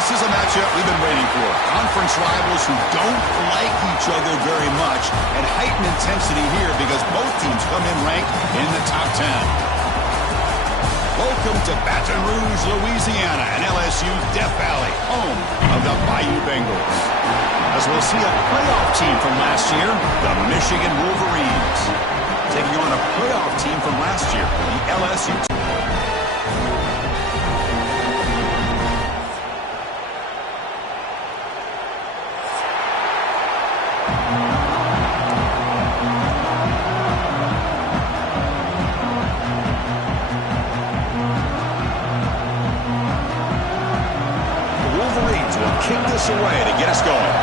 This is a matchup we've been waiting for. Conference rivals who don't like each other very much, and heightened intensity here because both teams come in ranked in the top 10. Welcome to Baton Rouge, Louisiana, and LSU Death Valley, home of the Bayou Bengals. As we'll see a playoff team from last year, the Michigan Wolverines, taking on a playoff team from last year, the LSU kick this away to get us going.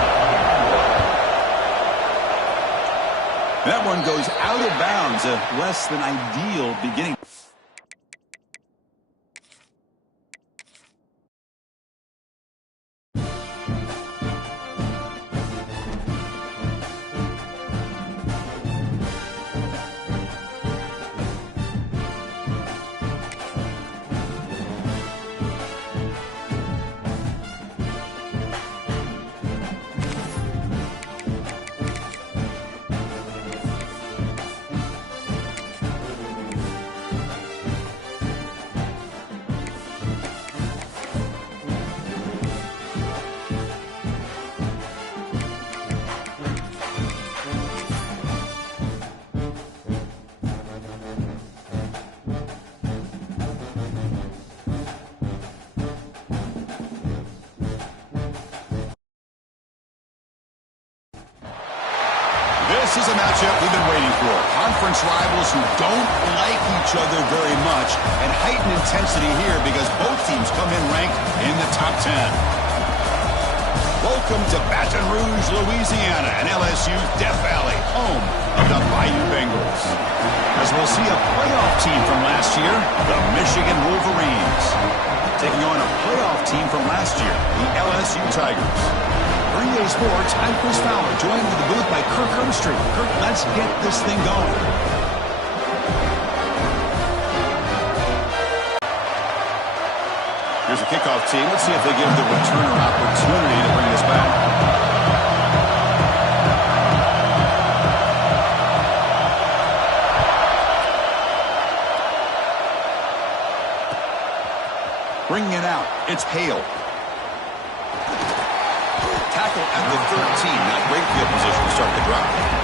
That one goes out of bounds, a less than ideal beginning. This is a matchup we've been waiting for. Conference rivals who don't like each other very much, and heightened intensity here because both teams come in ranked in the top 10. Welcome to Baton Rouge, Louisiana, and LSU Death Valley, home of the Bayou Bengals. As we'll see a playoff team from last year, the Michigan Wolverines, taking on a playoff team from last year, the LSU Tigers. For EA Sports, I'm Chris Fowler, joined in the booth by Kirk Herbstreit. Kirk, let's get this thing going. Here's a kickoff team. Let's see if they give the returner opportunity to bring this back. Bringing it out, it's Hale. Tackle at the 13, not great field position to start the drive.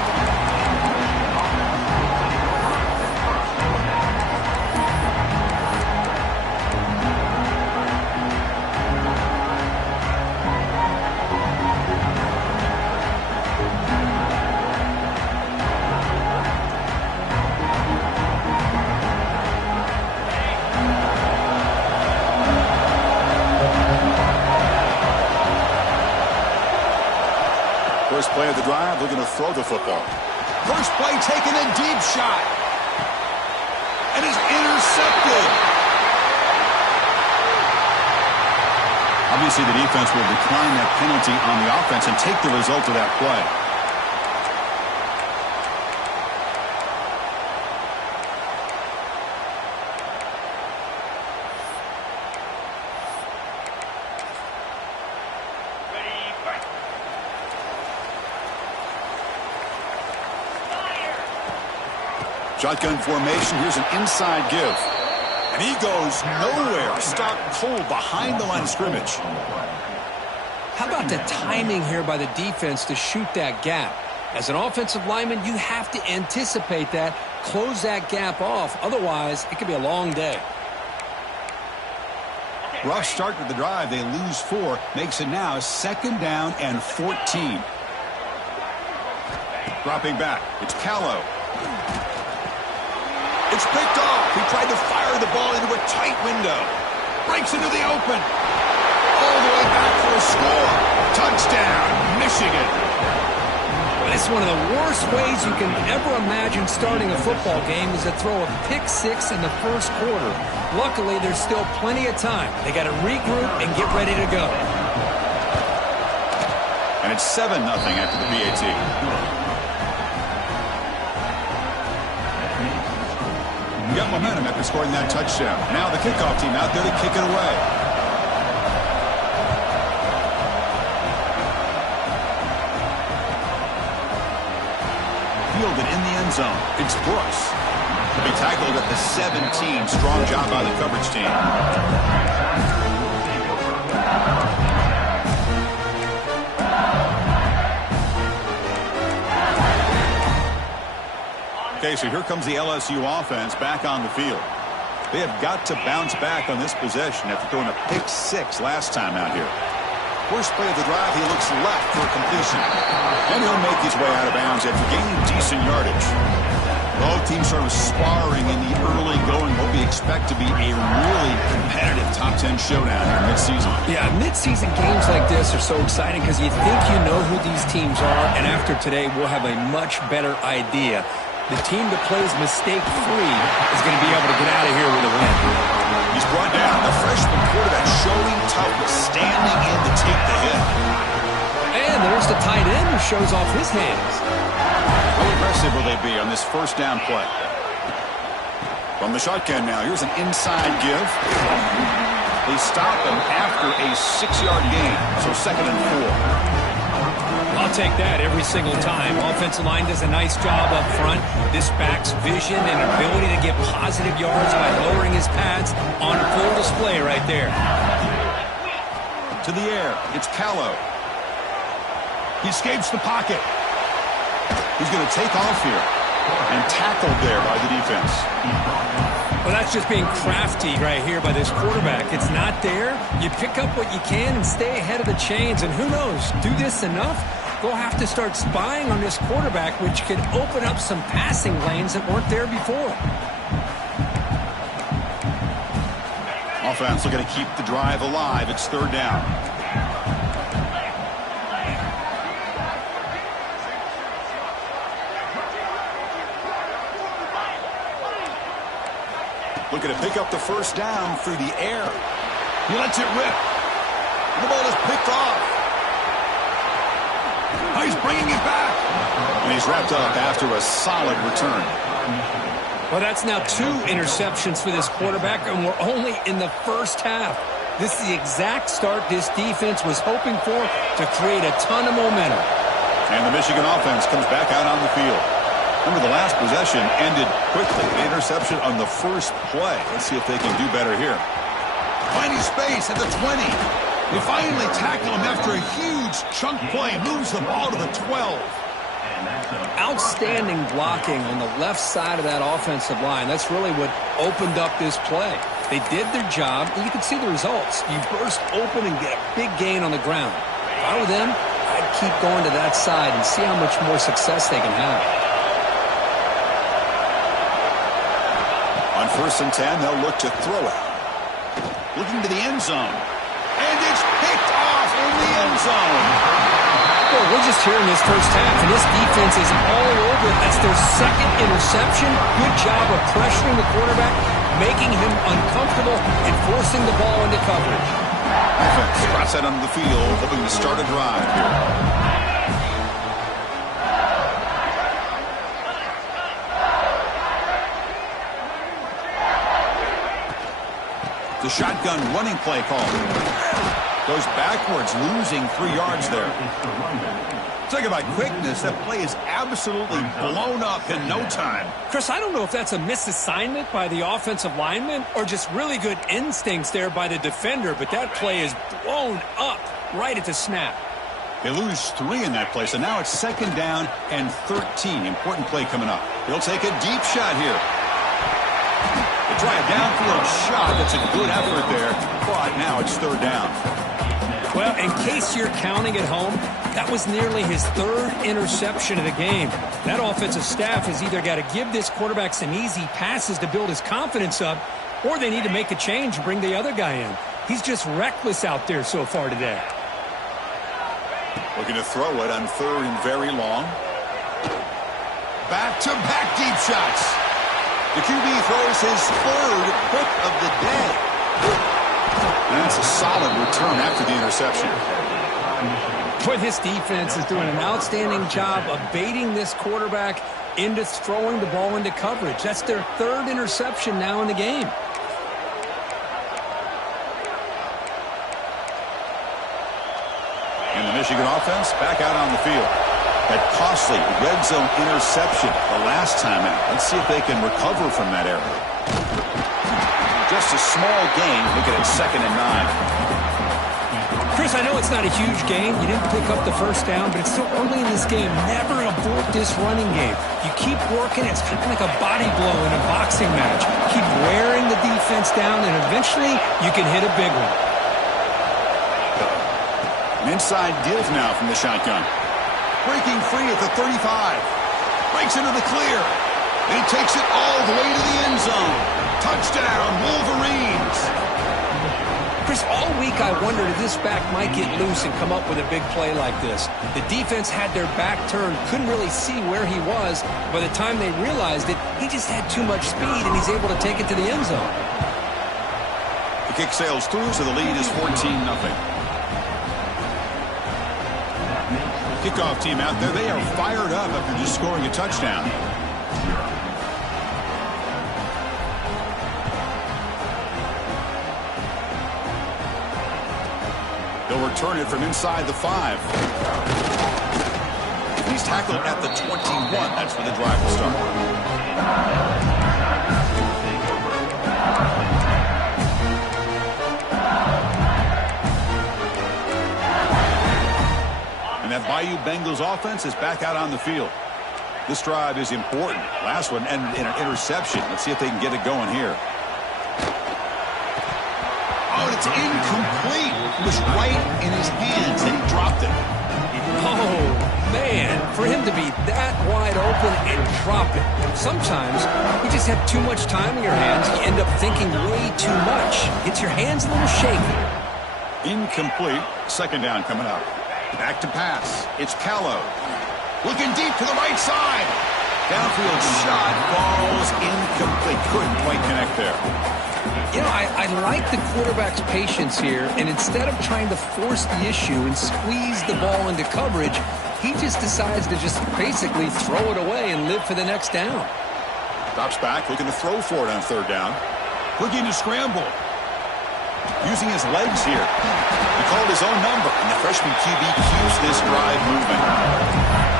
First play of the drive, looking to throw the football. First play taken, a deep shot. And is intercepted. Obviously, the defense will decline that penalty on the offense and take the result of that play. Shotgun formation. Here's an inside give. And he goes nowhere. Stopped cold behind the line of scrimmage. How about the timing here by the defense to shoot that gap? As an offensive lineman, you have to anticipate that, close that gap off. Otherwise, it could be a long day. Rough start to the drive. They lose 4. Makes it now 2nd down and 14. Dropping back. It's Callow. It's picked off. He tried to fire the ball into a tight window. Breaks into the open. All the way back for a score. Touchdown, Michigan. It's one of the worst ways you can ever imagine starting a football game is to throw a pick 6 in the first quarter. Luckily, there's still plenty of time. They got to regroup and get ready to go. And it's 7-0 after the PAT. Got momentum after scoring that touchdown. Now the kickoff team out there to kick it away. Fielded in the end zone. It's Brooks. He'll be tackled at the 17. Strong job by the coverage team. Okay, so here comes the LSU offense back on the field. They have got to bounce back on this possession after throwing a pick 6 last time out here. First play of the drive, he looks left for completion. And he'll make his way out of bounds after gaining decent yardage. Both teams sort of sparring in the early going, what we expect to be a really competitive top 10 showdown here mid-season. Yeah, mid-season games like this are so exciting because you think you know who these teams are, and after today we'll have a much better idea. The team that plays mistake-free is going to be able to get out of here with a win. He's brought down. The freshman quarterback showing toughness, standing in to take the hit. And there's the tight end who shows off his hands. How aggressive will they be on this first down play? From the shotgun now, here's an inside give. They stop him after a 6-yard gain, so 2nd and 4. I'll take that every single time. Offensive line does a nice job up front. This back's vision and ability to get positive yards by lowering his pads on full display right there. To the air, it's Callow. He escapes the pocket. He's going to take off here and tackled there by the defense. Well, that's just being crafty right here by this quarterback. It's not there. You pick up what you can and stay ahead of the chains. And who knows, do this enough, they'll have to start spying on this quarterback, which could open up some passing lanes that weren't there before. Offense looking to keep the drive alive. It's 3rd down. Looking to pick up the first down through the air. He lets it rip. The ball is picked off. He's bringing it back. And he's wrapped up after a solid return. Well, that's now 2 interceptions for this quarterback, and we're only in the first half. This is the exact start this defense was hoping for to create a ton of momentum. And the Michigan offense comes back out on the field. Remember, the last possession ended quickly. An interception on the first play. Let's see if they can do better here. Finding space at the 20. They finally tackle him after a huge chunk play. Moves the ball to the 12. Outstanding blocking on the left side of that offensive line. That's really what opened up this play. They did their job, and you can see the results. You burst open and get a big gain on the ground. If I were them, I'd keep going to that side and see how much more success they can have. On 1st and 10, they'll look to throw it. Looking to the end zone. And it's picked off in the end zone. Well, we're just here in this first half, and this defense is all over it. That's their second interception. Good job of pressuring the quarterback, making him uncomfortable, and forcing the ball into coverage. Offense drops that onto the field, hoping to start a drive here. The shotgun running play call. Goes backwards, losing 3 yards there. Talk about quickness. That play is absolutely blown up in no time. Chris, I don't know if that's a misassignment by the offensive lineman or just really good instincts there by the defender, but that play is blown up right at the snap. They lose 3 in that play, so now it's 2nd down and 13. Important play coming up. He'll take a deep shot here. They try a downfield shot. That's a good effort there, but now it's 3rd down. Well, in case you're counting at home, that was nearly his 3rd interception of the game. That offensive staff has either got to give this quarterback some easy passes to build his confidence up, or they need to make a change and bring the other guy in. He's just reckless out there so far today. Looking to throw it on 3rd and very long. Back-to-back deep shots. The QB throws his 3rd pick of the day. And that's a solid return after the interception. Boy, this defense is doing an outstanding job of baiting this quarterback into throwing the ball into coverage. That's their 3rd interception now in the game. And the Michigan offense back out on the field. That costly red zone interception the last time out. Let's see if they can recover from that error. Just a small gain. Look at it, 2nd and 9. Chris, I know it's not a huge game. You didn't pick up the first down, but it's still early in this game. Never abort this running game. You keep working. It's kind of like a body blow in a boxing match. Keep wearing the defense down, and eventually you can hit a big one. An inside give now from the shotgun. Breaking free at the 35. Breaks into the clear. And he takes it all the way to the end zone. Touchdown, Wolverines. Chris, all week I wondered if this back might get loose and come up with a big play like this. The defense had their back turned, couldn't really see where he was. By the time they realized it, he just had too much speed, and he's able to take it to the end zone. The kick sails through, so the lead is 14-0. Kickoff team out there, they are fired up after just scoring a touchdown. They'll return it from inside the 5. He's tackled at the 21. That's where the drive will start. That Bayou Bengals offense is back out on the field. This drive is important. Last one ended in an interception. Let's see if they can get it going here. Oh, and it's incomplete. It was right in his hands, and he dropped it. Oh, man. For him to be that wide open and drop it. Sometimes you just have too much time in your hands. You end up thinking way too much. Gets your hands a little shaky. Incomplete. 2nd down coming up. Back to pass. It's Callow. Looking deep to the right side. Downfield shot falls incomplete. Couldn't quite connect there. You know, I like the quarterback's patience here, and instead of trying to force the issue and squeeze the ball into coverage, he just decides to just basically throw it away and live for the next down. Drops back, looking to throw for it on 3rd down. Looking to scramble. Using his legs here. He called his own number, and the freshman QB keeps this drive moving.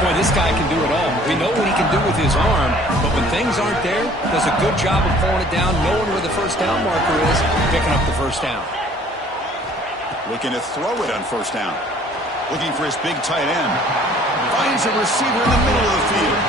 Boy, this guy can do it all. We know what he can do with his arm, but when things aren't there, does a good job of pulling it down, knowing where the first down marker is, picking up the first down. Looking to throw it on 1st down. Looking for his big tight end. Finds a receiver in the middle of the field.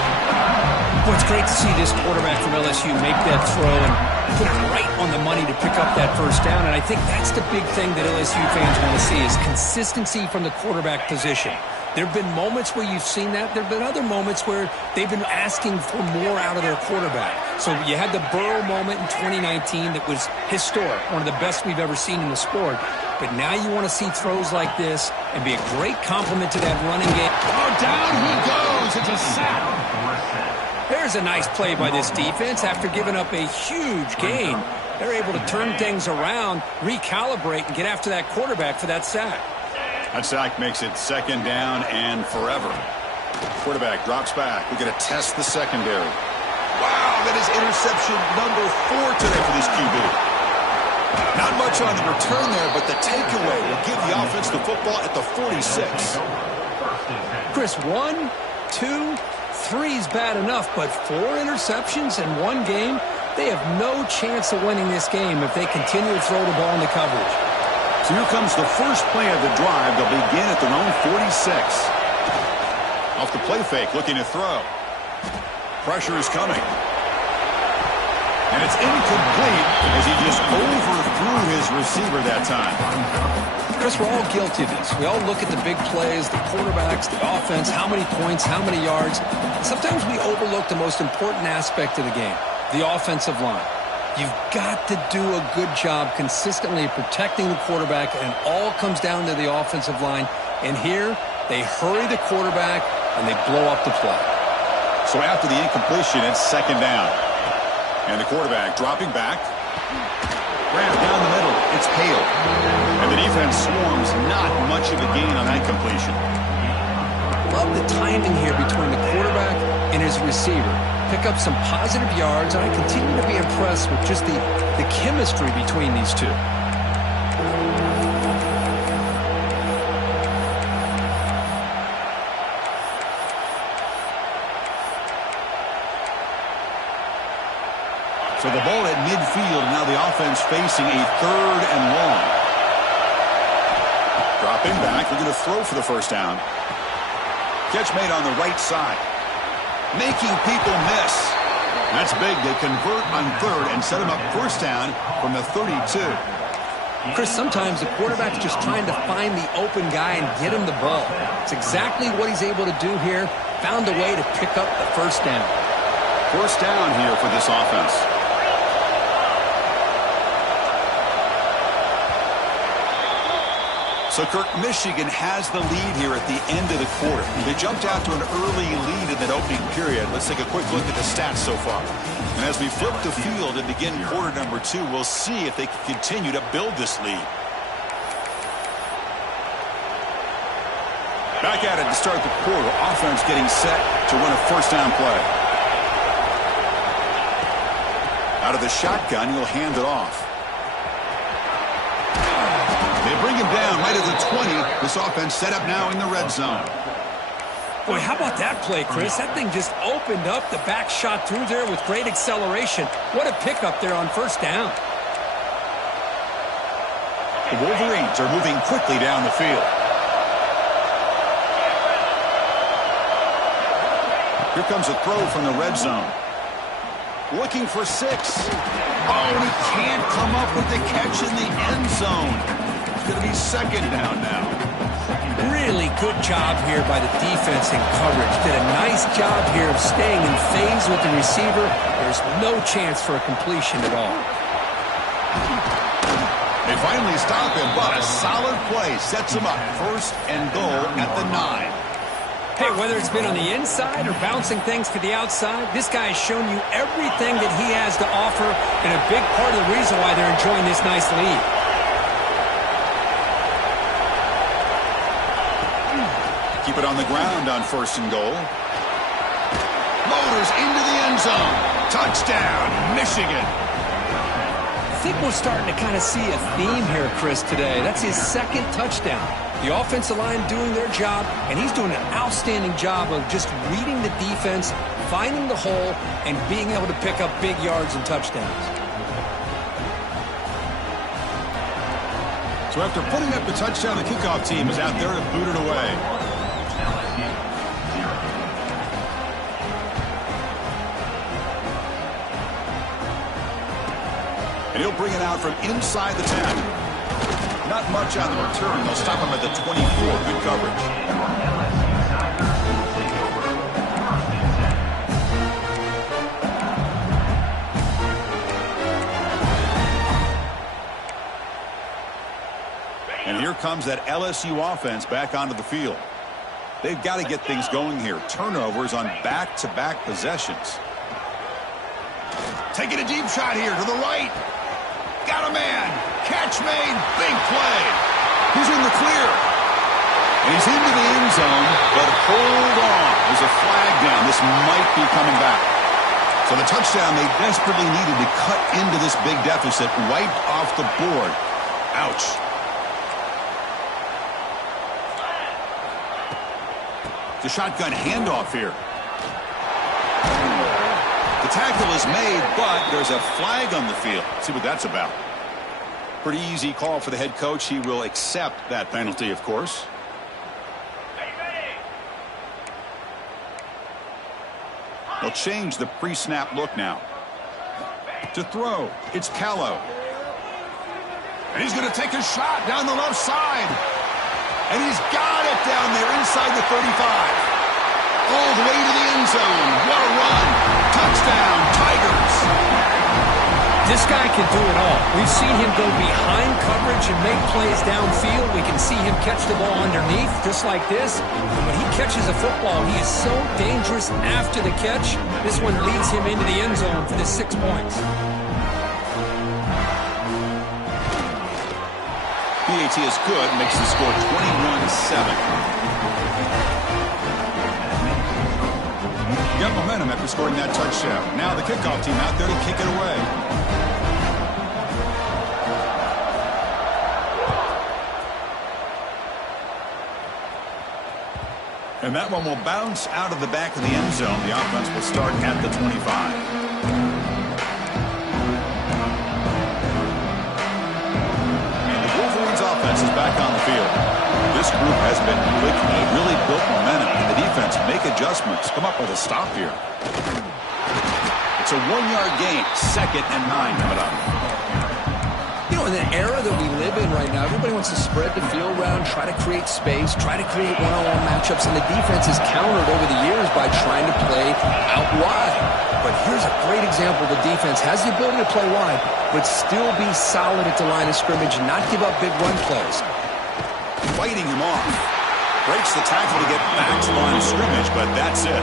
Well, it's great to see this quarterback from LSU make that throw and put it right on the money to pick up that first down. And I think that's the big thing that LSU fans want to see is consistency from the quarterback position. There have been moments where you've seen that. There have been other moments where they've been asking for more out of their quarterback. So you had the Burrow moment in 2019 that was historic, one of the best we've ever seen in the sport. but now you want to see throws like this and be a great complement to that running game. Oh, down he goes. It's a sack. There's a nice play by this defense after giving up a huge gain. They're able to turn things around, recalibrate, and get after that quarterback for that sack. That sack makes it second down and forever. Quarterback drops back. We're going to test the secondary. Wow, that is interception number 4 today for this QB. Not much on the return there, but the takeaway will give the offense the football at the 46. Chris, 1, 2, 3 is bad enough, but 4 interceptions in one game, they have no chance of winning this game if they continue to throw the ball into coverage. So here comes the first play of the drive. They'll begin at their own 46. Off the play fake, looking to throw. Pressure is coming. And it's incomplete as he just overthrew his receiver that time. Chris, we're all guilty of this. We all look at the big plays, the quarterbacks, the offense, how many points, how many yards. Sometimes we overlook the most important aspect of the game, the offensive line. You've got to do a good job consistently protecting the quarterback, and it all comes down to the offensive line. And here, they hurry the quarterback, and they blow up the play. So after the incompletion, it's second down. And the quarterback dropping back. Grab down the middle. It's Hale. And the defense swarms. Not much of a gain on that completion. Love the timing here between the quarterback and his receiver. Pick up some positive yards, and I continue to be impressed with just the chemistry between these two. So the ball at midfield, now the offense facing a 3rd and long. Dropping back, looking to throw for the first down. Catch made on the right side. Making people miss. That's big. They convert on 3rd and set him up first down from the 32. Chris, sometimes the quarterback's just trying to find the open guy and get him the ball. It's exactly what he's able to do here. Found a way to pick up the first down. First down here for this offense. So, Kirk, Michigan has the lead here at the end of the quarter. They jumped out to an early lead in that opening period. Let's take a quick look at the stats so far. And as we flip the field and begin quarter number 2, we'll see if they can continue to build this lead. Back at it to start the quarter. Offense getting set to run a first down play. Out of the shotgun, he'll hand it off. They bring him down right at the 20. This offense set up now in the red zone. Boy, how about that play, Chris? That thing just opened up. The back shot through there with great acceleration. What a pickup there on first down. The Wolverines are moving quickly down the field. Here comes a throw from the red zone. Looking for 6. Oh, and he can't come up with the catch in the end zone. It's going to be second down now. Really good job here by the defense in coverage. Did a nice job here of staying in phase with the receiver. There's no chance for a completion at all. They finally stop him, but a solid play sets him up. First and goal at the 9. Hey, whether it's been on the inside or bouncing things to the outside, this guy has shown you everything that he has to offer, and a big part of the reason why they're enjoying this nice lead. Keep it on the ground on first and goal. Motors into the end zone. Touchdown, Michigan. I think we're starting to kind of see a theme here, Chris, today. That's his 2nd touchdown. The offensive line doing their job, and he's doing an outstanding job of just reading the defense, finding the hole, and being able to pick up big yards and touchdowns. So after putting up the touchdown, the kickoff team is out there to boot it away. And he'll bring it out from inside the 10. Not much on the return. They'll stop him at the 24. Good coverage. comes that LSU offense back onto the field. They've got to get things going here. Turnovers on back-to-back possessions. Taking a deep shot here to the right. Got a man. Catch made. Big play. He's in the clear. And he's into the end zone, but hold on. There's a flag down. This might be coming back. So the touchdown they desperately needed to cut into this big deficit wiped off the board. Ouch. The shotgun handoff here. The tackle is made, but there's a flag on the field. Let's see what that's about. Pretty easy call for the head coach. He will accept that penalty, of course. They'll change the pre-snap look now. To throw, it's Callow. And he's going to take a shot down the left side. And he's got it down there inside the 35. All the way to the end zone. What a run. Touchdown, Tigers. This guy can do it all. We've seen him go behind coverage and make plays downfield. We can see him catch the ball underneath, just like this. And when he catches a football, he is so dangerous after the catch. This one leads him into the end zone for the 6 points. PAT is good, makes the score 21-7. Got momentum after scoring that touchdown. Now the kickoff team out there to kick it away. And that one will bounce out of the back of the end zone. The offense will start at the 25. The Wolverines offense is back on the field. This group has been clicking. They've really built momentum. And the defense make adjustments. Come up with a stop here. It's a 1-yard gain. 2nd and 9 coming up. You know, in the era that we live in right now, everybody wants to spread the field around, try to create space, try to create one-on-one matchups, and the defense has countered over the years by trying to play out wide. But here's a great example. The defense has the ability to play wide, but still be solid at the line of scrimmage, not give up big run plays. Fighting him off. Breaks the tackle to get back to the line of scrimmage, but that's it.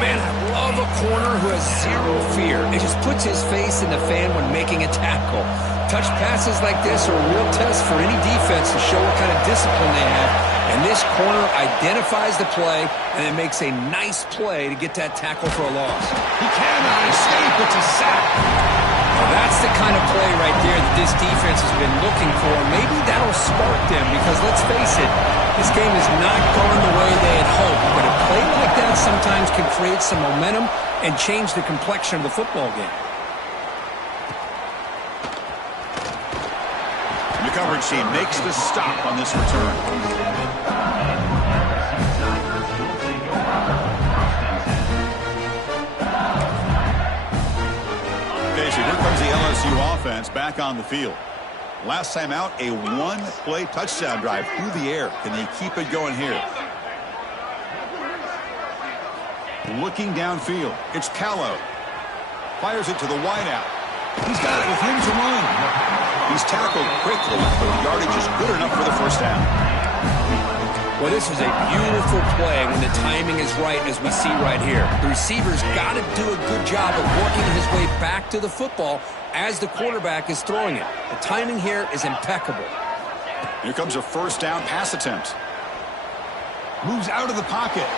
Man, I love a corner who has zero fear. It just puts his face in the fan when making a tackle. Touch passes like this are a real test for any defense to show what kind of discipline they have. And this corner identifies the play and then makes a nice play to get that tackle for a loss. He cannot escape. It's a sack. Well, that's the kind of play right there that this defense has been looking for. Maybe that'll spark them because, let's face it, this game has not gone the way they had hoped. But a play like that sometimes can create some momentum and change the complexion of the football game. The coverage team makes the stop on this return. Okay, so here comes the LSU offense back on the field. Last time out, a one-play touchdown drive through the air. Can they keep it going here? Looking downfield, it's Callow. Fires it to the wideout. He's got it with him to run. He's tackled quickly, but the yardage is good enough for the first down. Well, this is a beautiful play when the timing is right, as we see right here. The receiver's got to do a good job of working his way back to the football as the quarterback is throwing it. The timing here is impeccable. Here comes a first down pass attempt. Moves out of the pocket.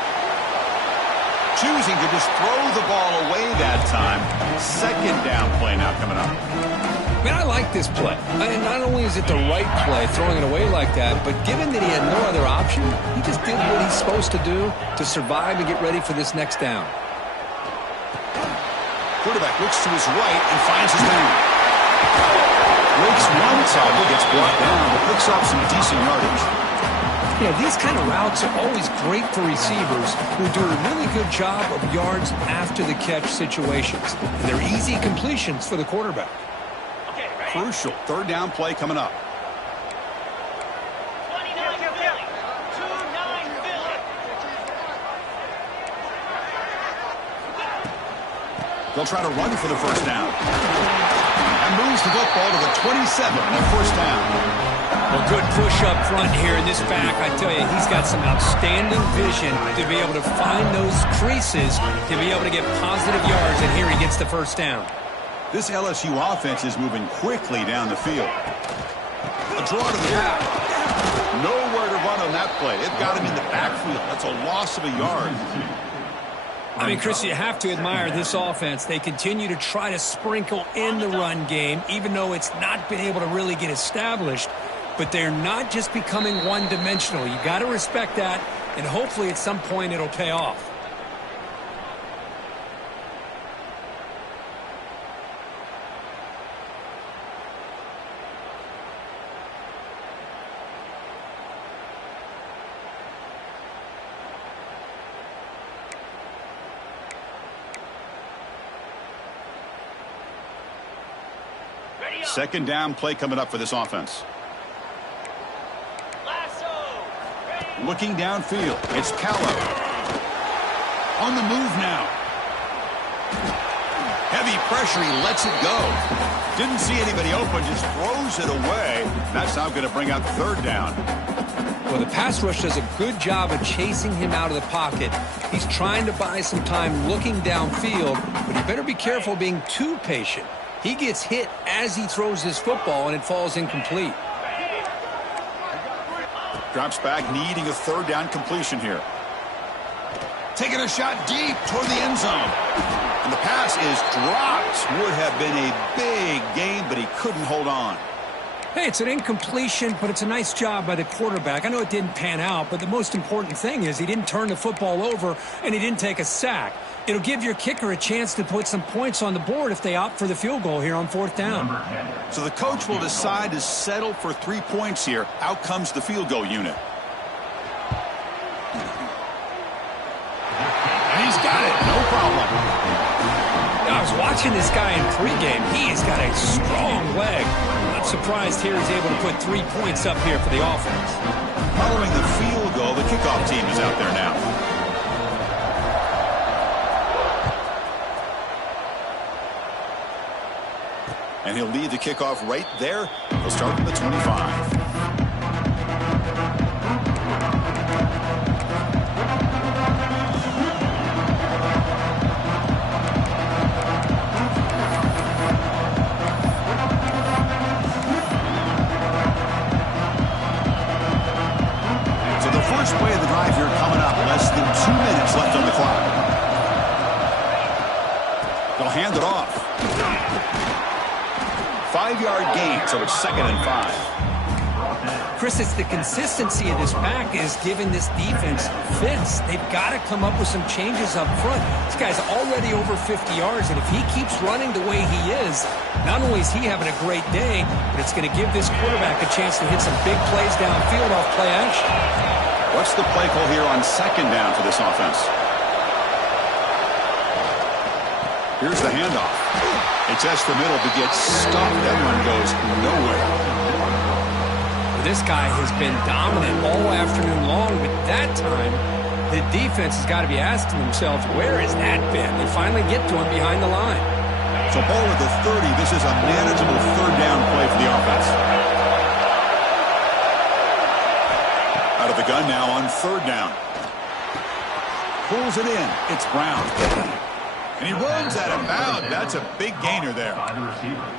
Choosing to just throw the ball away that time. 2nd down play now coming up. Man, I like this play. And not only is it the right play, throwing it away like that, but given that he had no other option, he just did what he's supposed to do to survive and get ready for this next down. Quarterback looks to his right and finds his man. Breaks one tackle, gets brought down, but picks up some decent yardage. You know, these kind of routes are always great for receivers who do a really good job of yards after the catch situations. And they're easy completions for the quarterback. Crucial 3rd down play coming up. They'll try to run for the first down. And moves the football to the 27 on 1st down. Well, good push up front here in this back. I tell you, he's got some outstanding vision to be able to find those creases, to be able to get positive yards, and here he gets the first down. This LSU offense is moving quickly down the field. A draw to the back. Nowhere to run on that play. They've got him in the backfield. That's a loss of a yard. I mean, Chris, you have to admire this offense. They continue to try to sprinkle in the run game, even though it's not been able to really get established. But they're not just becoming one-dimensional. You got to respect that, and hopefully at some point it'll pay off. Second down play coming up for this offense. Looking downfield, it's Callow. On the move now. Heavy pressure, he lets it go. Didn't see anybody open, just throws it away. That's now going to bring up third down. Well, the pass rush does a good job of chasing him out of the pocket. He's trying to buy some time looking downfield, but he better be careful being too patient. He gets hit as he throws his football, and it falls incomplete. Drops back, needing a third down completion here. Taking a shot deep toward the end zone. And the pass is dropped. Would have been a big gain, but he couldn't hold on. Hey, it's an incompletion, but it's a nice job by the quarterback. I know it didn't pan out, but the most important thing is he didn't turn the football over, and he didn't take a sack. It'll give your kicker a chance to put some points on the board if they opt for the field goal here on fourth down. So the coach will decide to settle for 3 points here. Out comes the field goal unit. And he's got it. No problem. Now, I was watching this guy in pregame. He has got a strong leg. I'm not surprised here he's able to put 3 points up here for the offense. Following the field goal, the kickoff team is out there now. And he'll lead the kickoff right there. He'll start from the 25. So the first play of the drive here coming up. Less than 2 minutes left on the clock. They'll hand it off. 5-yard gain, so it's 2nd and 5. Chris, it's the consistency of this back is giving this defense fits. They've got to come up with some changes up front. This guy's already over 50 yards, and if he keeps running the way he is, not only is he having a great day, but it's going to give this quarterback a chance to hit some big plays downfield off play action. What's the play call here on 2nd down for this offense? Here's the handoff. It's S the middle, but gets stopped. That one goes nowhere. Well, this guy has been dominant all afternoon long, but that time, the defense has got to be asking themselves, where has that been? They finally get to him behind the line. So ball at the 30. This is a manageable third down play for the offense. Out of the gun now on third down. Pulls it in. It's Brown. And he runs out of bounds. That's a big gainer there.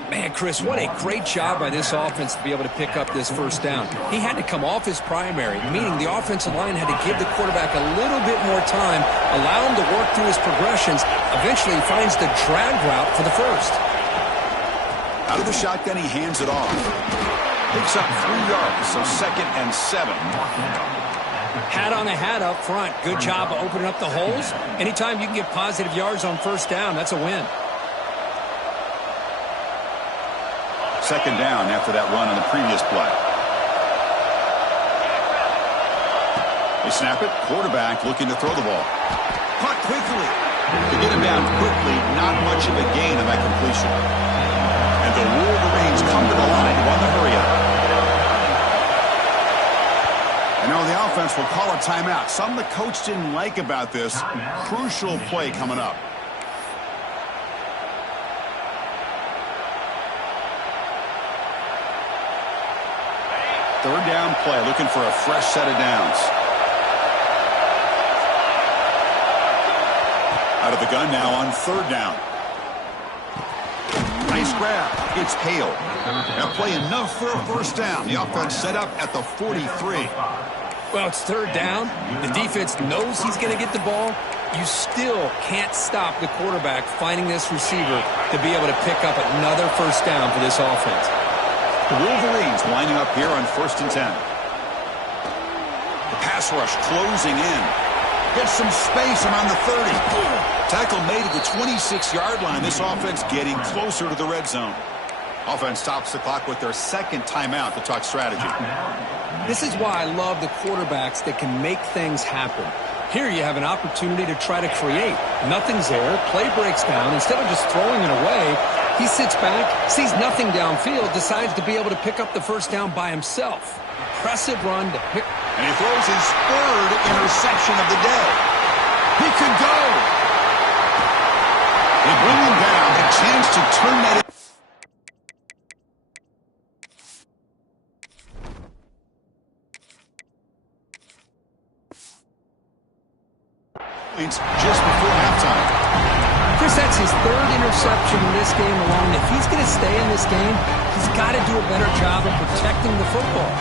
Man, Chris, what a great job by this offense to be able to pick up this first down. He had to come off his primary, meaning the offensive line had to give the quarterback a little bit more time, allow him to work through his progressions. Eventually, he finds the drag route for the first. Out of the shotgun, he hands it off. Picks up 3 yards, so 2nd and 7. Hat on a hat up front. Good job of opening up the holes. Anytime you can get positive yards on first down, that's a win. 2nd down after that run on the previous play. They snap it. Quarterback looking to throw the ball. Caught quickly. To get him down quickly, not much of a gain on that completion. And the Wolverines come to the line to run the hurry up. And now the offense will call a timeout. Something the coach didn't like about this. Crucial play coming up. Third down play, looking for a fresh set of downs. Out of the gun now on third down. Nice grab. It's Hale. Now play enough for a first down. The offense set up at the 43. Well, it's third down. The defense knows he's going to get the ball. You still can't stop the quarterback finding this receiver to be able to pick up another first down for this offense. The Wolverines lining up here on 1st and 10. The pass rush closing in. Gets some space around the 30. Tackle made at the 26-yard line. This offense getting closer to the red zone. Offense stops the clock with their second timeout to talk strategy. This is why I love the quarterbacks that can make things happen. Here you have an opportunity to try to create. Nothing's there. Play breaks down. Instead of just throwing it away, he sits back, sees nothing downfield, decides to be able to pick up the first down by himself. Impressive run to pick. And he throws his third interception of the day. He could go. They bring him down. A chance to turn that in. Just before halftime. Chris, that's his third interception in this game alone. If he's going to stay in this game, he's got to do a better job of protecting the football.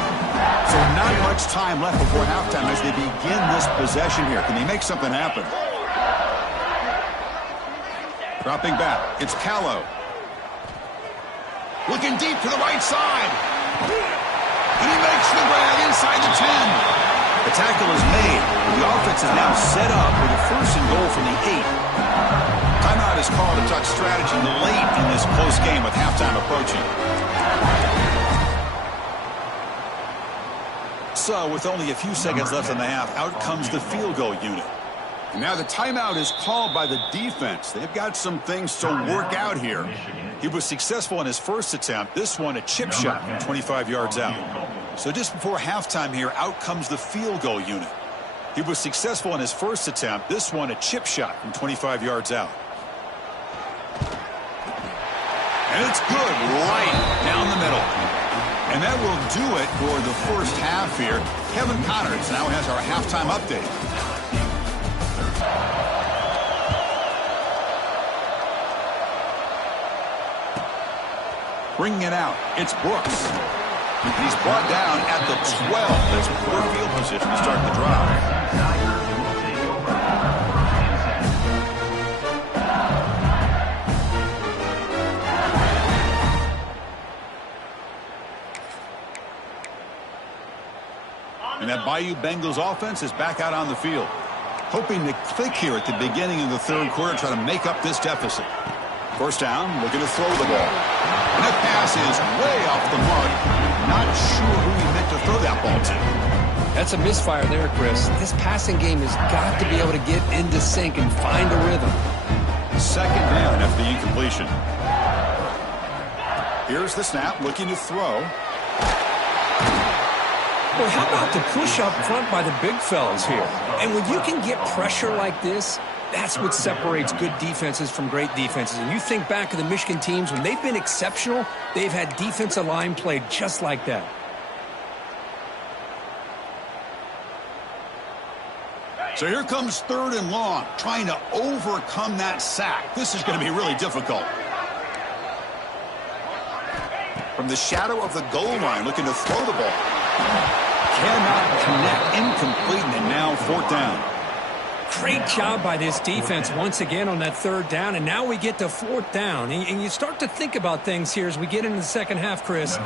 So not much time left before halftime as they begin this possession here. Can they make something happen? Dropping back. It's Callow. Looking deep to the right side. And he makes the grab inside the 10. The tackle is made. The offense is now set up with a 1st and goal from the 8. Timeout is called to talk strategy late in this close game with halftime approaching. So, with only a few seconds left in the half, out comes the field goal unit. And now the timeout is called by the defense. They've got some things to work out here. He was successful in his first attempt. This one, a chip shot from 25 yards out. So just before halftime here, out comes the field goal unit. He was successful in his first attempt. This one, a chip shot from 25 yards out. And it's good right down the middle. And that will do it for the first half here. Kevin Connors now has our halftime update. Bringing it out, it's Brooks. And he's brought down at the 12. That's poor field position to start the drive. And that Bayou Bengals offense is back out on the field. Hoping to click here at the beginning of the third quarter, try to make up this deficit. First down, looking to throw the ball. And that pass is way off the mark. Not sure who he meant to throw that ball to. That's a misfire there, Chris. This passing game has got to be able to get into sync and find a rhythm. Second down after the incompletion. Here's the snap, looking to throw. Well, how about the push up front by the big fellas here? And when you can get pressure like this, that's what separates good defenses from great defenses. And you think back to the Michigan teams, when they've been exceptional, they've had defensive line played just like that. So here comes third and long, trying to overcome that sack. This is going to be really difficult. From the shadow of the goal line, looking to throw the ball. Cannot connect, incomplete, and now fourth down. Great job by this defense once again on that third down, and now we get to fourth down. And you start to think about things here as we get into the second half, Chris.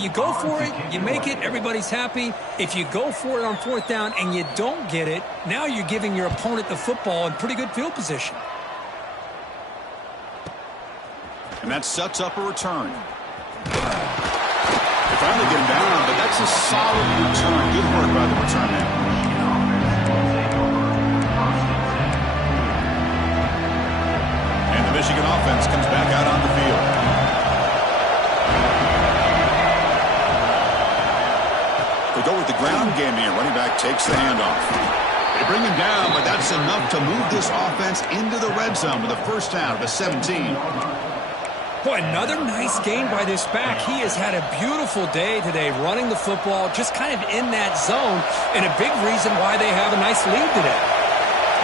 You go for it, you make it, everybody's happy. If you go for it on fourth down and you don't get it, now you're giving your opponent the football in pretty good field position. And that sets up a return. They finally get him down, but that's a solid return. Good work by the return man. And the Michigan offense comes back out on the field. They go with the ground game here. Running back takes the handoff. They bring him down, but that's enough to move this offense into the red zone with a first down of the 17. Boy, another nice game by this back. He has had a beautiful day today running the football, just kind of in that zone, and a big reason why they have a nice lead today.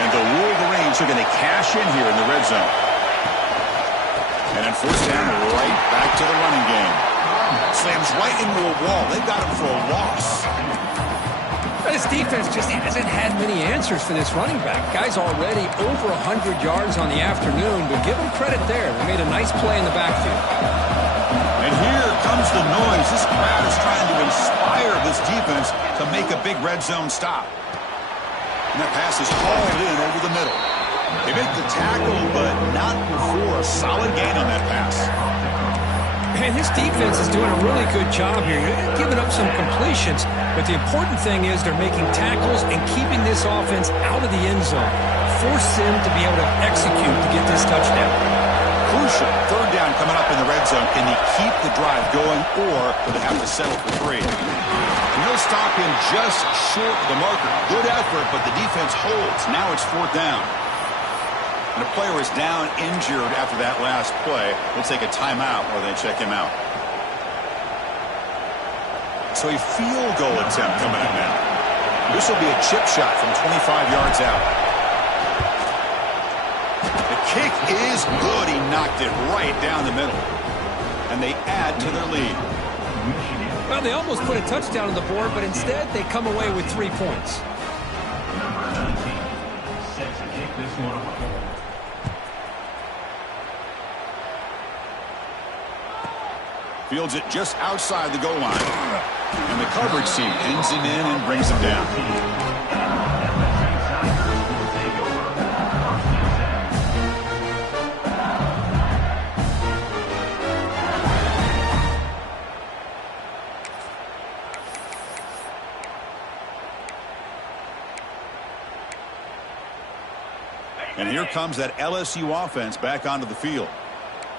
And the Wolverines are going to cash in here in the red zone. And on fourth down, right back to the running game. Slams right into a wall. They got him for a loss. This defense just hasn't had many answers for this running back. Guy's already over 100 yards on the afternoon, but give him credit there. They made a nice play in the backfield. And here comes the noise. This crowd is trying to inspire this defense to make a big red zone stop. And that pass is hauled in over the middle. They make the tackle, but not before a solid gain on that pass. And this defense is doing a really good job here. They're giving up some completions, but the important thing is they're making tackles and keeping this offense out of the end zone. Force them to be able to execute to get this touchdown. Crucial. Third down coming up in the red zone. Can he keep the drive going, or will they have to settle for 3? And he'll stop him just short of the marker. Good effort, but the defense holds. Now it's fourth down. And the player is down injured after that last play. We'll take a timeout while they check him out. So a field goal attempt coming up now. This will be a chip shot from 25 yards out. The kick is good. He knocked it right down the middle. And they add to their lead. Well, they almost put a touchdown on the board, but instead they come away with 3 points. Sets to kick this one off. Fields it just outside the goal line. And the coverage team pins him in and brings him down. And here comes that LSU offense back onto the field.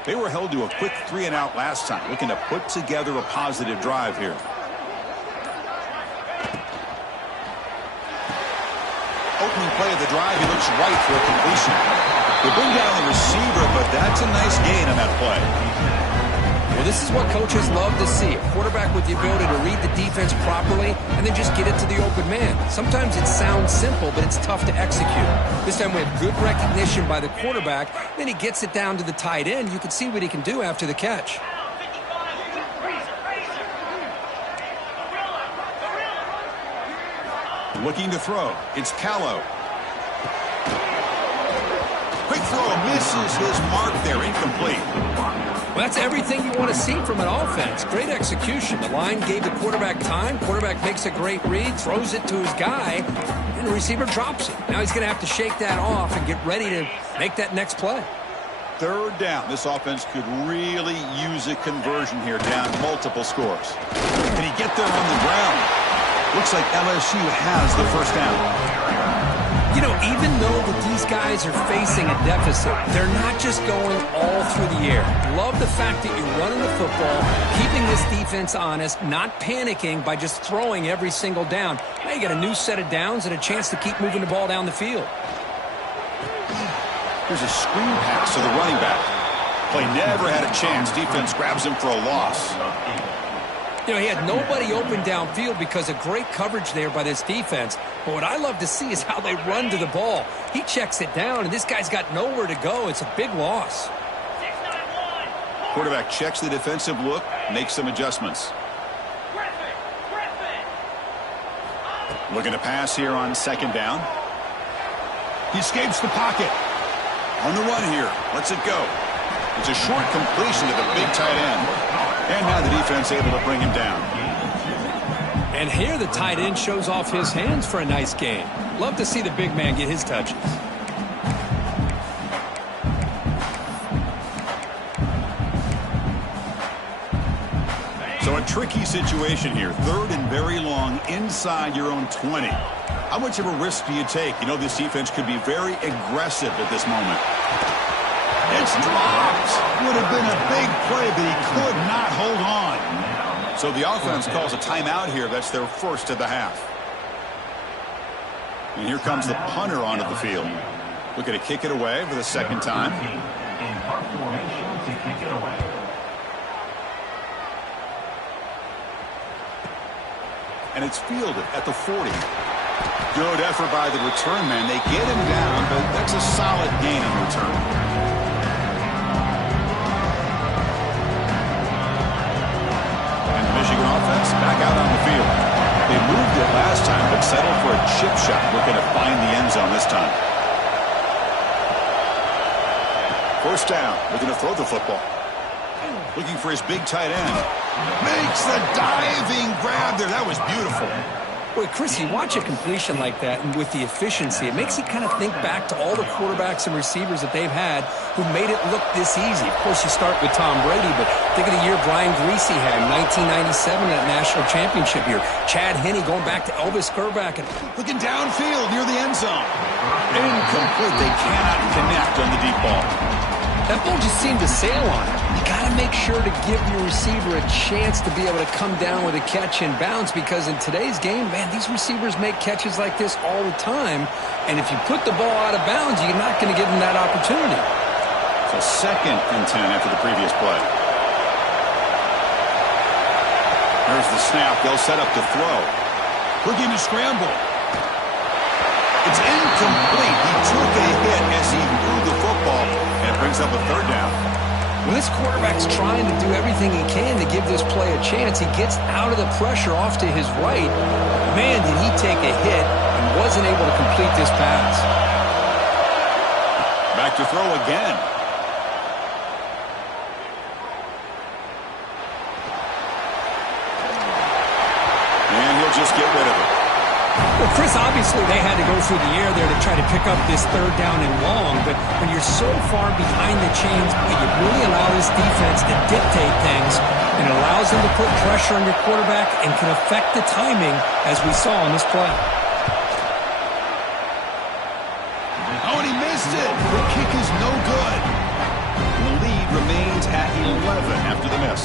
They were held to a quick 3-and-out last time, looking to put together a positive drive here. Opening play of the drive, he looks right for a completion. They bring down the receiver, but that's a nice gain on that play. Well, this is what coaches love to see. A quarterback with the ability to read the defense properly and then just get it to the open man. Sometimes it sounds simple, but it's tough to execute. This time we have good recognition by the quarterback. Then he gets it down to the tight end. You can see what he can do after the catch. Looking to throw. It's Callow. Quick throw misses his mark there. Incomplete. Well, that's everything you want to see from an offense. Great execution. The line gave the quarterback time. Quarterback makes a great read, throws it to his guy, and the receiver drops it. Now he's going to have to shake that off and get ready to make that next play. Third down. This offense could really use a conversion here, down multiple scores. Can he get there on the ground? Looks like LSU has the first down. You know, even though that these guys are facing a deficit, they're not just going all through the air. Love the fact that you're running the football, keeping this defense honest, not panicking by just throwing every single down. Now you got a new set of downs and a chance to keep moving the ball down the field. Here's a screen pass to the running back. Play never had a chance. Defense grabs him for a loss. You know, he had nobody open downfield because of great coverage there by this defense. But what I love to see is how they run to the ball. He checks it down, and this guy's got nowhere to go. It's a big loss. Quarterback checks the defensive look, makes some adjustments. Looking to pass here on second down. He escapes the pocket. On the run here. Lets it go. It's a short completion to the big tight end. And now the defense able to bring him down. And here the tight end shows off his hands for a nice gain. Love to see the big man get his touches. So a tricky situation here. Third and very long inside your own 20. How much of a risk do you take? You know this defense could be very aggressive at this moment. It's dropped. Would have been a big play, but he could not hold on. So the offense calls a timeout here. That's their first of the half. And here comes the punter onto the field. Looking to kick it away for the second time. to kick it away. And it's fielded at the 40. Good effort by the return man. They get him down, but that's a solid gain in return. And the Michigan offense back out on the field. They moved it last time, but settled for a chip shot, looking to find the end zone this time. First down, looking to throw the football. Looking for his big tight end. Makes the diving grab there. That was beautiful. Boy, Chris, you watch a completion like that, and with the efficiency, it makes you kind of think back to all the quarterbacks and receivers that they've had who made it look this easy. Of course, you start with Tom Brady, but think of the year Brian Greasy had in 1997, that national championship year. Chad Henne going back to Elvis Grbac. And looking downfield near the end zone. Incomplete. They cannot connect on the deep ball. That ball just seemed to sail on it. You got to make sure to give your receiver a chance to be able to come down with a catch and bounce, because in today's game, man, these receivers make catches like this all the time. And if you put the ball out of bounds, you're not going to give them that opportunity. So 2nd and 10 after the previous play. There's the snap. They'll set up to throw. Looking to scramble. It's incomplete. He took a hit as he threw the football, and it brings up a 3rd down. When this quarterback's trying to do everything he can to give this play a chance, he gets out of the pressure off to his right. Man, did he take a hit and wasn't able to complete this pass. Back to throw again. And he'll just get rid of it. Well, Chris, obviously they had to go through the air there to try to pick up this 3rd down and long, but when you're so far behind the chains, you really allow this defense to dictate things, and it allows them to put pressure on your quarterback and can affect the timing, as we saw on this play. Oh, and he missed it. The kick is no good. And the lead remains at 11 after the miss.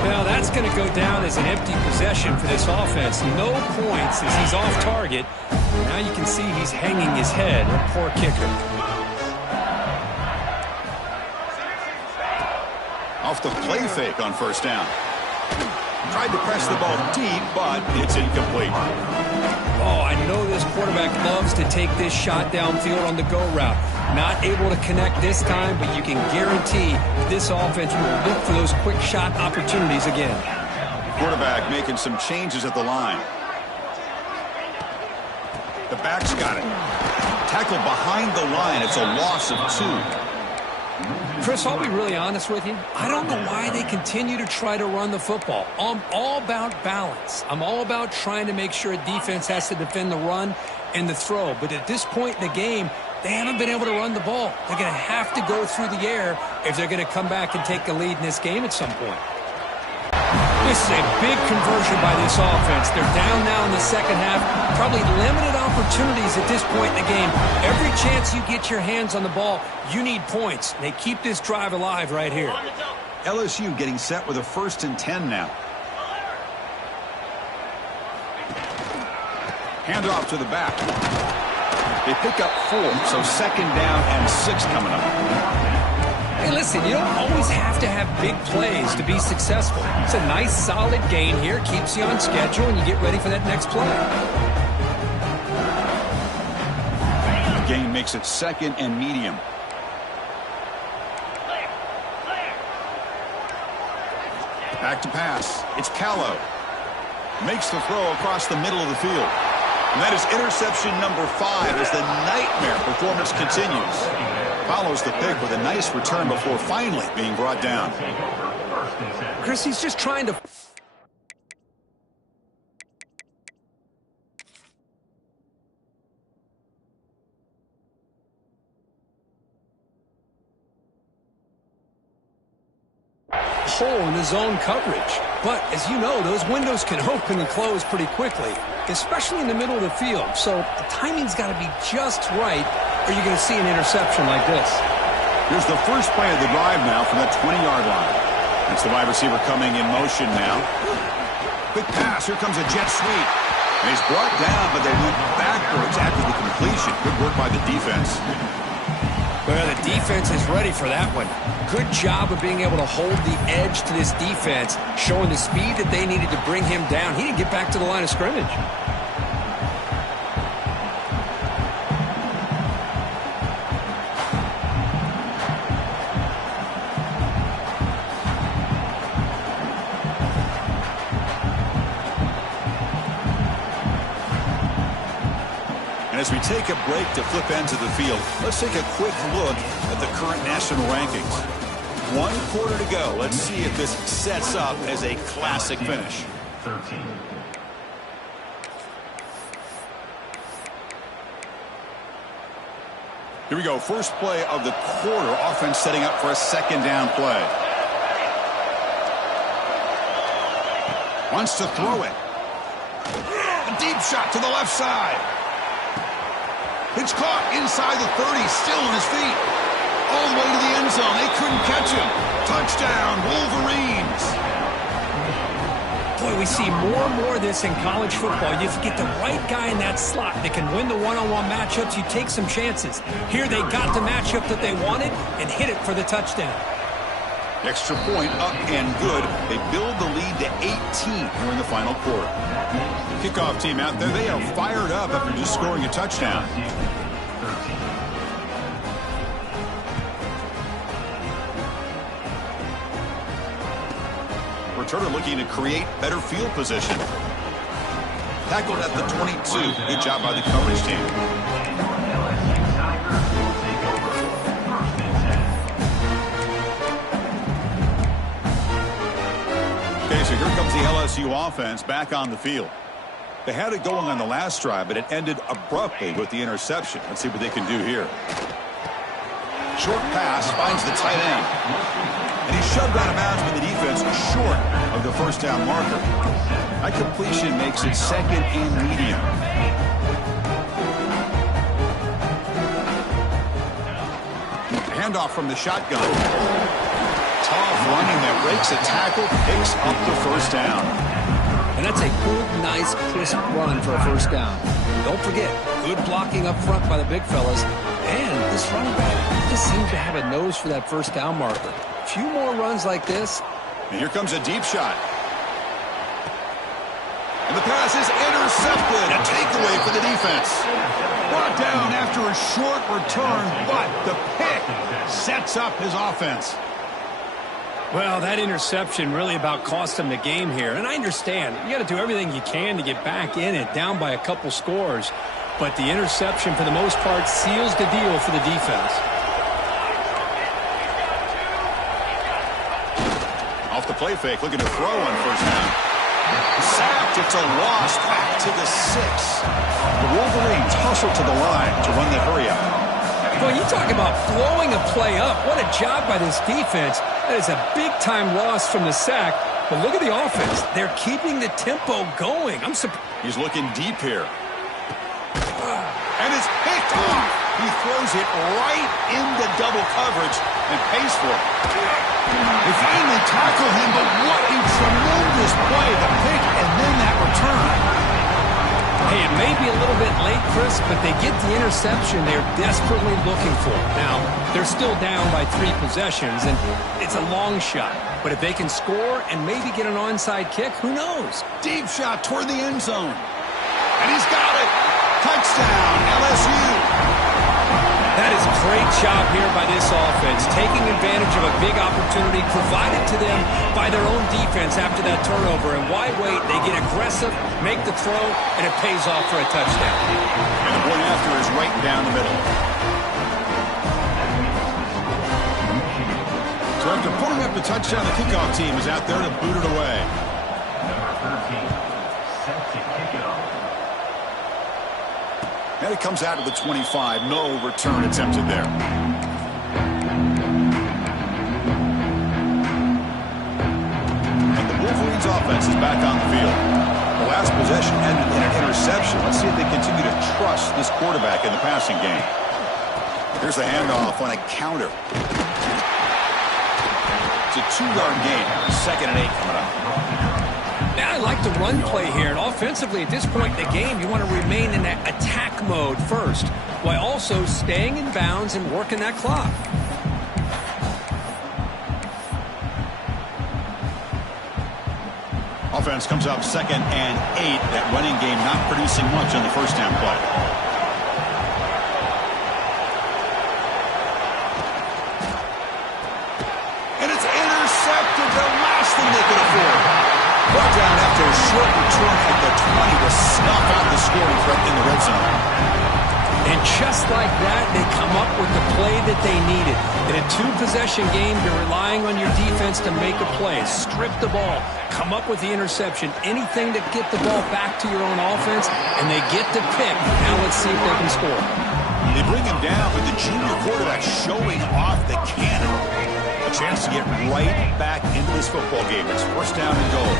Well, that's going to go down as an empty possession for this offense. No points as he's off target. Now you can see he's hanging his head. Poor kicker. Off the play fake on 1st down. Tried to press the ball deep, but it's incomplete. Oh, I know this quarterback loves to take this shot downfield on the go route. Not able to connect this time, but you can guarantee this offense will look for those quick shot opportunities again. Quarterback making some changes at the line. The back's got it. Tackled behind the line. It's a loss of 2. Chris, I'll be really honest with you. I don't know why they continue to try to run the football. I'm all about balance. I'm all about trying to make sure a defense has to defend the run and the throw. But at this point in the game, they haven't been able to run the ball. They're going to have to go through the air if they're going to come back and take the lead in this game at some point. This is a big conversion by this offense. They're down now in the 2nd half. Probably limited opportunities at this point in the game. Every chance you get your hands on the ball, you need points. They keep this drive alive right here. LSU getting set with a 1st and 10 now. Hand off to the back. They pick up 4, so 2nd down and 6 coming up. Hey, listen, you don't always have to have big plays to be successful. It's a nice, solid gain here. Keeps you on schedule, and you get ready for that next play. The gain makes it 2nd and medium. Back to pass. It's Callow. Makes the throw across the middle of the field. And that is interception number 5 as the nightmare performance continues. Follows the pick with a nice return before finally being brought down. Chris, he's just trying to... hole in the zone coverage. But as you know, those windows can open and close pretty quickly, especially in the middle of the field. So the timing's got to be just right, or you're going to see an interception like this. Here's the first play of the drive now from that 20-yard line. It's the wide receiver coming in motion now. Quick pass. Here comes a jet sweep. And he's brought down, but they went backwards after the completion. Good work by the defense. Well, the defense is ready for that one. Good job of being able to hold the edge to this defense, showing the speed that they needed to bring him down. He didn't get back to the line of scrimmage. As we take a break to flip ends of the field, let's take a quick look at the current national rankings. 1 quarter to go. Let's see if this sets up as a classic finish. 13. Here we go. First play of the quarter. Offense setting up for a second down play. Wants to throw it. A deep shot to the left side. It's caught inside the 30, still on his feet. All the way to the end zone. They couldn't catch him. Touchdown, Wolverines. Boy, we see more and more of this in college football. You get the right guy in that slot that can win the one-on-one matchups. You take some chances. Here they got the matchup that they wanted and hit it for the touchdown. Extra point up and good. They build the lead to 18 here in the final quarter. Kickoff team out there. They are fired up after just scoring a touchdown. Returner looking to create better field position. Tackled at the 22. Good job by the coverage team. Okay, so here comes the LSU offense back on the field. They had it going on the last drive, but it ended abruptly with the interception. Let's see what they can do here. Short pass finds the tight end. And he's shoved out of bounds with the defense short of the first down marker. That completion makes it second and medium. Handoff from the shotgun. Tough running that breaks a tackle, picks up the first down. And that's a good, nice, crisp run for a first down. Don't forget, good blocking up front by the big fellas. And this running back just seems to have a nose for that first down marker. A few more runs like this. And here comes a deep shot. And the pass is intercepted. A takeaway for the defense. Brought down after a short return, but the pick sets up his offense. Well, that interception really about cost them the game here. And I understand. You got to do everything you can to get back in it, down by a couple scores. But the interception, for the most part, seals the deal for the defense. Off the play fake, looking to throw on first down. Sacked, it's a loss, back to the 6. The Wolverines hustle to the line to run the hurry-up. Well, you talk about blowing a play up. What a job by this defense. That is a big-time loss from the sack. But look at the offense. They're keeping the tempo going. I'm surprised. He's looking deep here. And it's picked off. He throws it right into double coverage and pays for it. They finally tackle him, but what a tremendous play. The pick and then that return. Hey, it may be a little bit late, Chris, but they get the interception they're desperately looking for. Now, they're still down by 3 possessions, and it's a long shot. But if they can score and maybe get an onside kick, who knows? Deep shot toward the end zone. And he's got it. Touchdown, LSU. That is a great job here by this offense, taking advantage of a big opportunity provided to them by their own defense after that turnover. And why wait? They get aggressive, make the throw, and it pays off for a touchdown. And the point after is right down the middle. So after putting up the touchdown, the kickoff team is out there to boot it away. Number 13, set to kick it off. And it comes out of the 25. No return attempted there. And the Wolverines offense is back on the field. The last possession ended in an interception. Let's see if they continue to trust this quarterback in the passing game. Here's the handoff on a counter. It's a 2-yard gain. 2nd and 8 coming up. Now, I like the run play here. And offensively, at this point in the game, you want to remain in that attack mode first, while also staying in bounds and working that clock. Offense comes up 2nd and 8. That running game not producing much on the first down play. And it's intercepted. The last thing they could afford. Brought down after a short return at the 20 to snuff out the scoring threat in the red zone. And just like that, they come up with the play that they needed. In a two-possession game, you're relying on your defense to make a play. Strip the ball. Come up with the interception. Anything to get the ball back to your own offense, and they get to pick. Now let's see if they can score. They bring him down, but the junior quarterback showing off the cannon. A chance to get right back into this football game. It's 1st down and goal.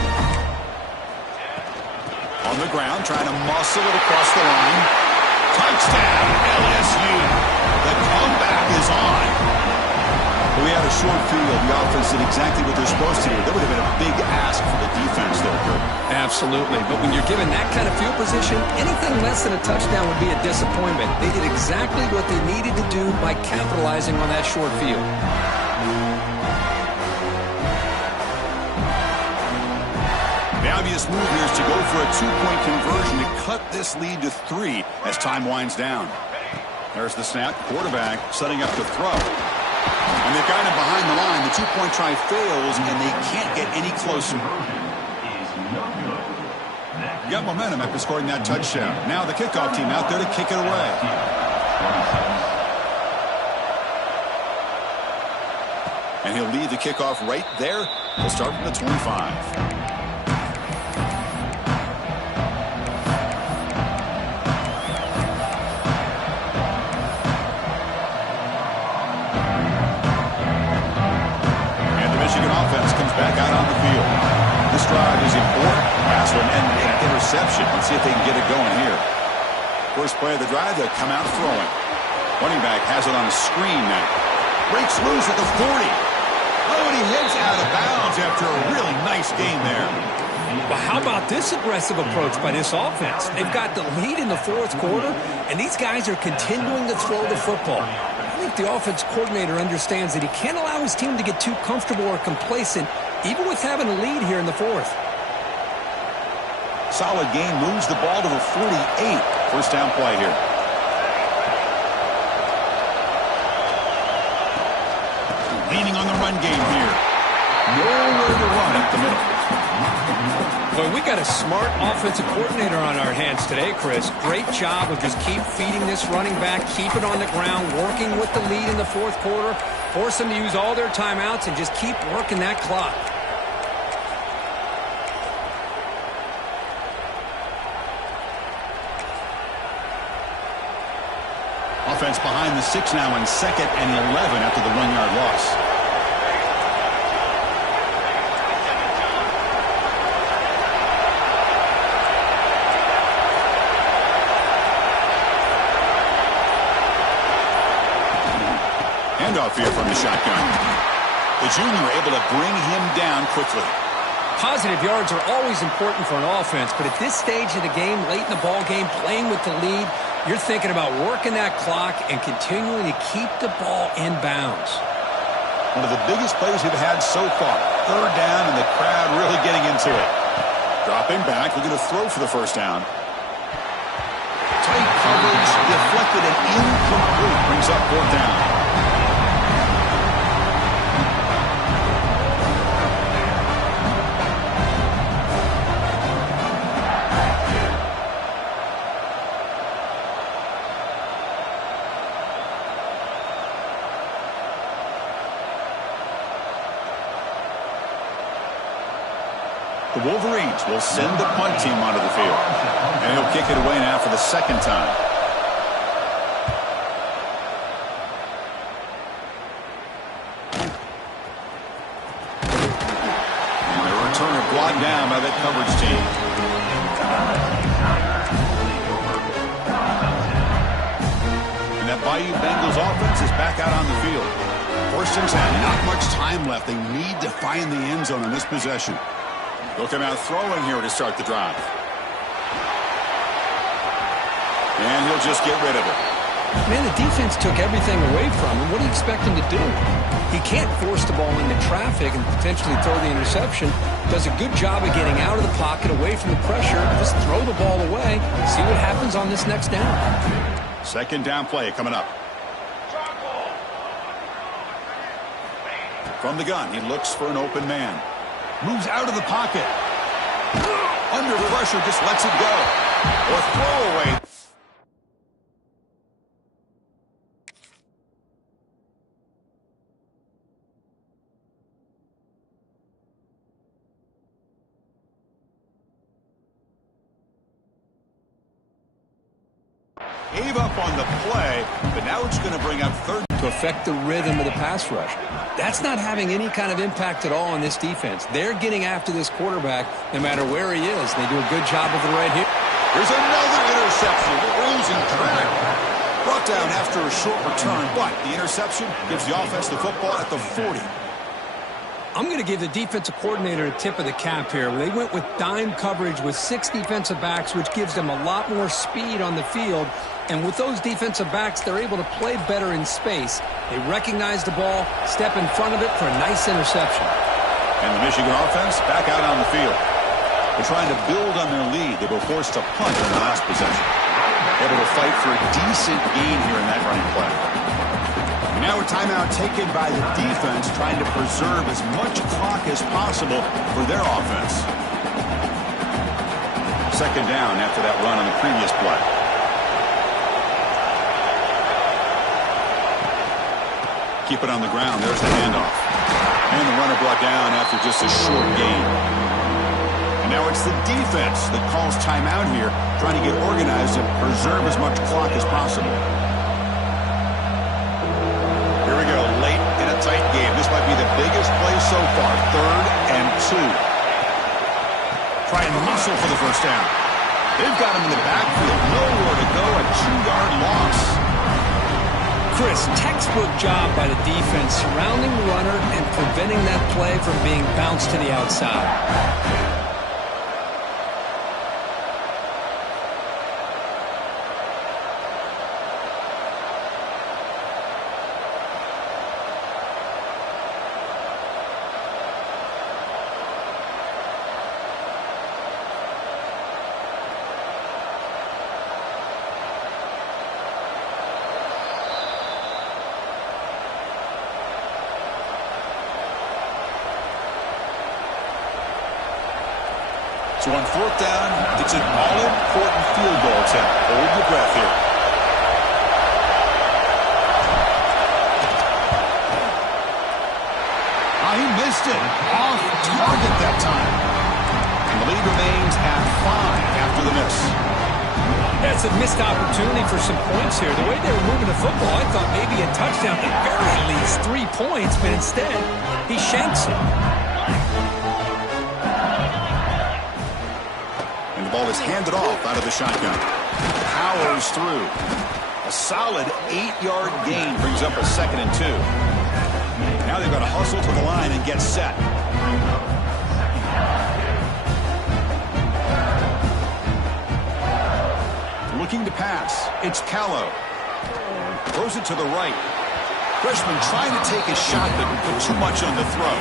On the ground, trying to muscle it across the line. Touchdown, LSU. The comeback is on. But we had a short field. The offense did exactly what they're supposed to do. That would have been a big ask for the defense there, Kurt. Absolutely. But when you're given that kind of field position, anything less than a touchdown would be a disappointment. They did exactly what they needed to do by capitalizing on that short field. The obvious move here is to go for a 2-point conversion to cut this lead to 3 as time winds down. There's the snap. Quarterback setting up to throw. And they've got him behind the line. The 2-point try fails, and they can't get any closer. Got momentum after scoring that touchdown. Now the kickoff team out there to kick it away. And he'll lead the kickoff right there. He'll start from the 25. Back out on the field. This drive is important. Pass one and an interception. Let's see if they can get it going here. First play of the drive, they'll come out throwing. Running back has it on a screen now. Breaks loose at the 40. Oh, and he heads out of bounds after a really nice game there. Well, how about this aggressive approach by this offense? They've got the lead in the 4th quarter, and these guys are continuing to throw the football. I think the offense coordinator understands that he can't allow his team to get too comfortable or complacent, even with having a lead here in the 4th. Solid game, moves the ball to the 48. First down play here. Leaning on the run game here. Nowhere to run up the middle. Boy, we got a smart offensive coordinator on our hands today, Chris. Great job of just keep feeding this running back, keep it on the ground, working with the lead in the 4th quarter, force them to use all their timeouts, and just keep working that clock. Offense behind the 6 now in 2nd and 11 after the 1-yard loss. Handoff here from the shotgun. The junior able to bring him down quickly. Positive yards are always important for an offense, but at this stage of the game, late in the ball game, playing with the lead, you're thinking about working that clock and continuing to keep the ball in bounds. One of the biggest plays we've had so far. 3rd down, and the crowd really getting into it. Dropping back, looking to throw for the first down. Tight coverage, deflected and incomplete. Brings up 4th down. The Wolverines will send the punt team onto the field. And he'll kick it away now for the 2nd time. And the returner brought down by that coverage team. And that Bayou Bengals offense is back out on the field. 1st and 10, not much time left. They need to find the end zone on this possession. They'll come out throwing here to start the drive. And he'll just get rid of it. Man, the defense took everything away from him. What do you expect him to do? He can't force the ball into traffic and potentially throw the interception. Does a good job of getting out of the pocket, away from the pressure. Just throw the ball away. See what happens on this next down. Second down play coming up. From the gun, he looks for an open man. Moves out of the pocket. Under pressure, just lets it go. Or throw away. Gave up on the play, but now it's going to bring up third. To affect the rhythm of the pass rush. That's not having any kind of impact at all on this defense. They're getting after this quarterback no matter where he is. They do a good job of it right here. There's another interception. Losing track. Brought down after a short return, but the interception gives the offense the football at the 40. I'm going to give the defensive coordinator a tip of the cap here. They went with dime coverage with 6 defensive backs, which gives them a lot more speed on the field. And with those defensive backs, they're able to play better in space. They recognize the ball, step in front of it for a nice interception. And the Michigan offense back out on the field. They're trying to build on their lead. They were forced to punt in the last possession. Able to fight for a decent gain here in that running play. Now a timeout taken by the defense, trying to preserve as much clock as possible for their offense. Second down after that run on the previous play. Keep it on the ground. There's the handoff. And the runner brought down after just a short gain. And now it's the defense that calls timeout here, trying to get organized and preserve as much clock as possible. Here we go, late in a tight game. This might be the biggest play so far. 3rd and 2. Try and muscle for the first down. They've got him in the backfield. Nowhere to go. A 2-yard loss. Chris, textbook job by the defense surrounding the runner and preventing that play from being bounced to the outside. So on 4th down, it's an all-important field goal attempt. Hold your breath here. He missed it. Off target that time. And the lead remains at 5 after the miss. That's a missed opportunity for some points here. The way they were moving the football, I thought maybe a touchdown, at very least 3 points, but instead, he shanks it. The ball is handed off out of the shotgun. Powers through. A solid 8-yard gain brings up a 2nd and 2. Now they've got to hustle to the line and get set. Looking to pass. It's Callow. Throws it to the right. Freshman trying to take a shot, but put too much on the throw.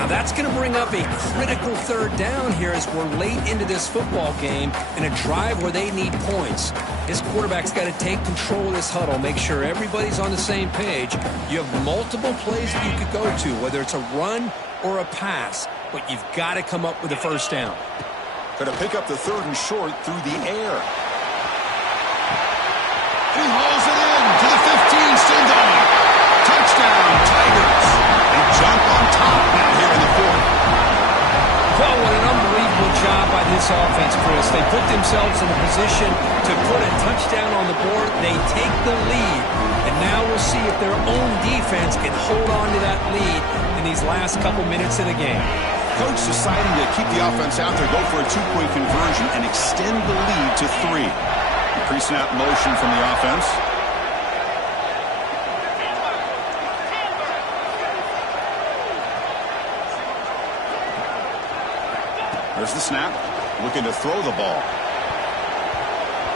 Now that's going to bring up a critical 3rd down here as we're late into this football game in a drive where they need points. This quarterback's got to take control of this huddle, make sure everybody's on the same page. You have multiple plays that you could go to, whether it's a run or a pass, but you've got to come up with a 1st down. Going to pick up the 3rd and short through the air. He hauls it in to the 15, still going. Touchdown, Tigers. They jump on top now here in the 4th. Well, what an unbelievable job by this offense, Chris. They put themselves in a position to put a touchdown on the board. They take the lead, and now we'll see if their own defense can hold on to that lead in these last couple minutes of the game. Coach deciding to keep the offense out there, go for a 2-point conversion, and extend the lead to 3. Pre-snap motion from the offense. There's the snap. Looking to throw the ball.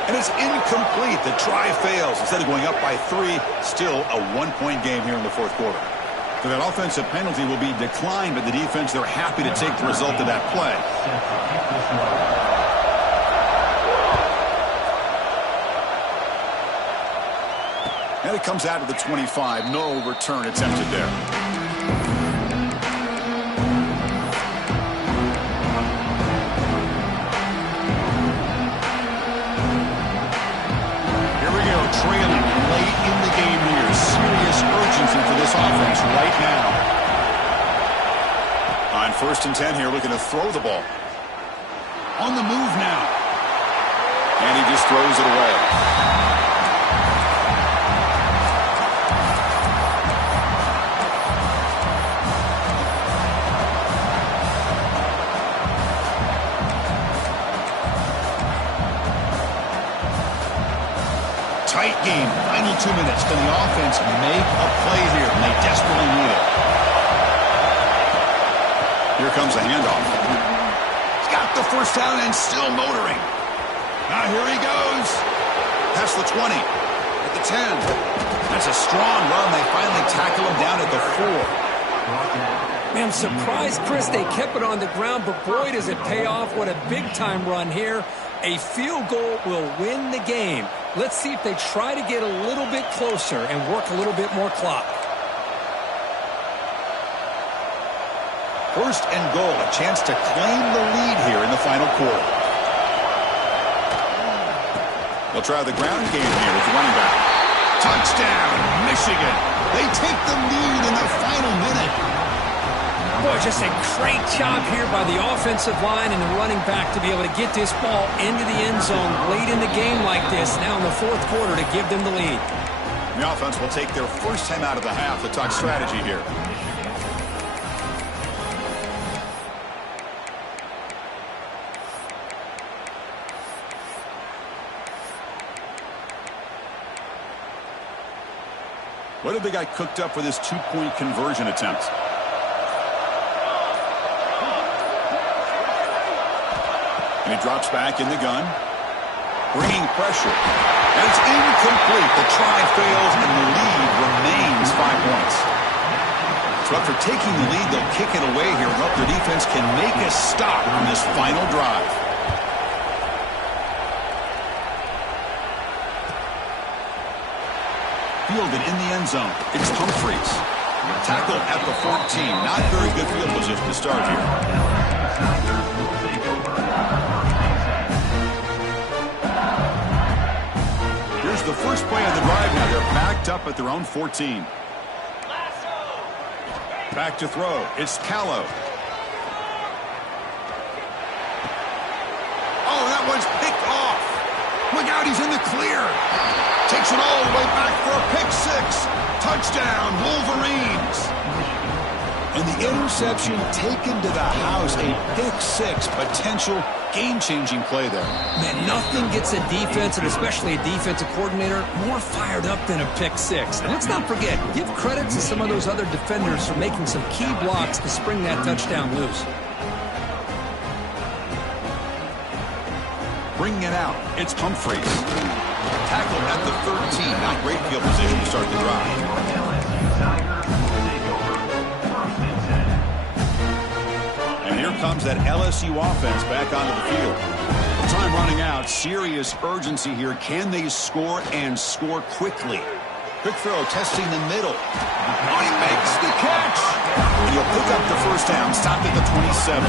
And it's incomplete. The try fails. Instead of going up by 3, still a 1-point game here in the fourth quarter. So that offensive penalty will be declined, but the defense, they're happy to take the result of that play. And it comes out of the 25. No return attempted there. Trailing late in the game here. Serious urgency for this offense right now. On 1st and 10 here, looking to throw the ball. On the move now. And he just throws it away. Tight game. Final 2 minutes. Can the offense make a play here? And they desperately need it. Here comes a handoff. He's got the first down and still motoring. Now here he goes. Past the 20. At the 10. That's a strong run. They finally tackle him down at the 4. Man, I'm surprised, Chris, they kept it on the ground, but boy, does it pay off. What a big-time run here. A field goal will win the game. Let's see if they try to get a little bit closer and work a little bit more clock. 1st and goal, a chance to claim the lead here in the final quarter. They'll try the ground game here with the running back. Touchdown, Michigan. They take the lead in the final minute. Boy, just a great job here by the offensive line and the running back to be able to get this ball into the end zone late in the game like this, now in the fourth quarter, to give them the lead. The offense will take their first time out of the half to talk strategy here. What have they got cooked up for this 2-point conversion attempt? And he drops back in the gun, bringing pressure. And it's incomplete. The try fails, and the lead remains 5 points. So after taking the lead, they'll kick it away here and hope their defense can make a stop on this final drive. Fielded in the end zone. It's Humphreys. Tackled at the 14. Not very good field position to start here. Here's the first play of the drive now. They're backed up at their own 14. Back to throw. It's Callow. Oh, that one's picked off. Look out, he's in the clear. Takes it all the way back for a pick 6. Touchdown, Wolverines. And the interception taken to the house. A pick 6, potential game-changing play there. Man, nothing gets a defense, and especially a defensive coordinator, more fired up than a pick 6. And let's not forget, give credit to some of those other defenders for making some key blocks to spring that touchdown loose. Bringing it out, it's Humphreys. Tackled at the 13. Not great field position to start the drive. And here comes that LSU offense back onto the field. Time running out. Serious urgency here. Can they score and score quickly? Quick throw, testing the middle. Oh, he makes the catch. And he'll pick up the first down. Stopped at the 27.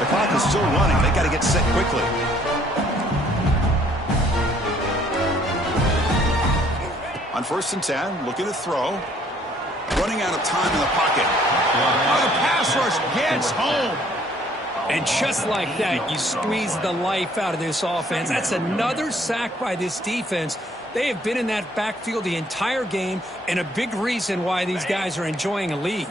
The clock is still running. They got to get set quickly. On 1st and 10, looking to throw. Running out of time in the pocket. Oh, the pass rush gets home. And just like that, you squeeze the life out of this offense. That's another sack by this defense. They have been in that backfield the entire game, and a big reason why these guys are enjoying a lead.